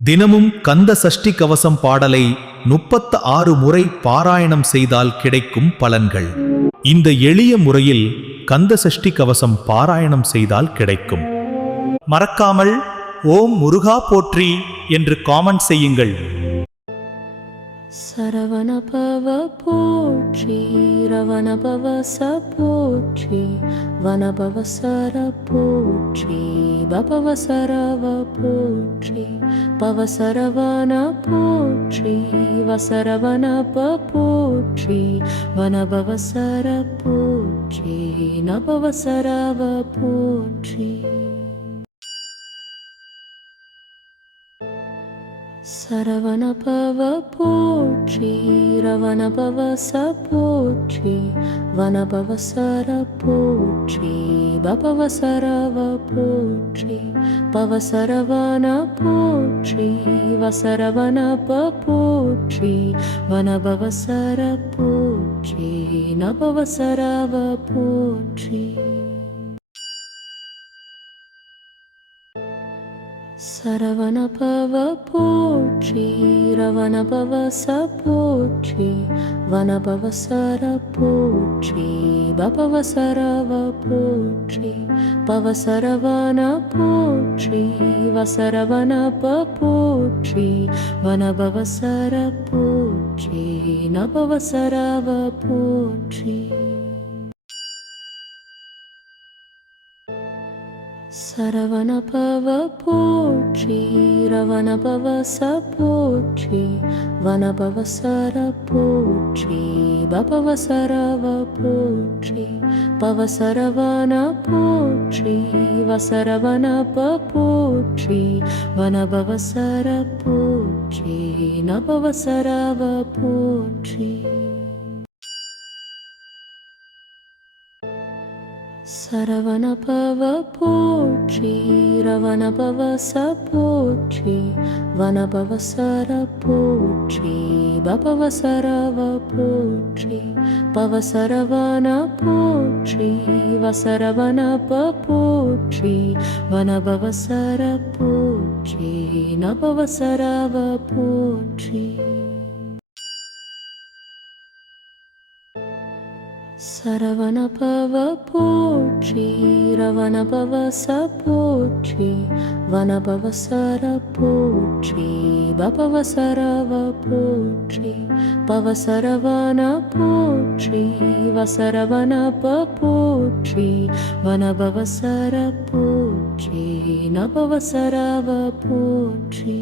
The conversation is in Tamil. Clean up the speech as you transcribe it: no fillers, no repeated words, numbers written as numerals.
தினமும் கந்த சஷ்டி கவசம் பாடலை 36 முறை பாராயணம் செய்தால் கிடைக்கும் பலன்கள். இந்த எளிய முறையில் கந்த சஷ்டி கவசம் பாராயணம் செய்தால் கிடைக்கும். மறக்காமல் ஓம் முருகா போற்றி என்று காமெண்ட் செய்யுங்கள். சரவணபவ போற்றி, ரவணபவ சபோற்றி, வனபவ சர போற்றி, பபவ சரவ போற்றி, பவசரவன போற்றி, வசரவனப போற்றி, வனபவ சர போற்றி, நபவ சரவ போற்றி. சரவணபவ போற்றி, ரவணபவ சபோற்றி, வனபவ சர போற்றி, பபவ சரவ போற்றி, பவசரவன போற்றி, வசரவனப போற்றி, வனபவ சர போற்றி, நபவ சரவ போற்றி. சரவணபவ போற்றி, ரவணபவ சபோற்றி, வனபவ சர போற்றி, பபவ சரவ போற்றி, பவசரவன போற்றி, வசரவனப போற்றி, வனபவ சர போற்றி, நபவ சரவ போற்றி. சரவணபவ போற்றி, ரவணபவ சபோற்றி, வனபவ சர போற்றி, பபவ சரவ போற்றி, பவசரவன போற்றி, வசரவனப போற்றி, வனபவ சர போற்றி, நபவ சரவ போற்றி. சரவணபவ போற்றி, ரவணபவ சபோற்றி, வனபவ சர போற்றி, பபவ சரவ போற்றி, பவசரவன போற்றி, வசரவனப போற்றி, வனபவ சர போற்றி, நபவ சரவ போற்றி. சரவணபவ போற்றி, ரவணபவ சபோற்றி, வனபவ சர போற்றி, பபவ சரவ போற்றி, பவசரவன போற்றி, வசரவனப போற்றி, வனபவ சர போற்றி, நபவ சரவ போற்றி.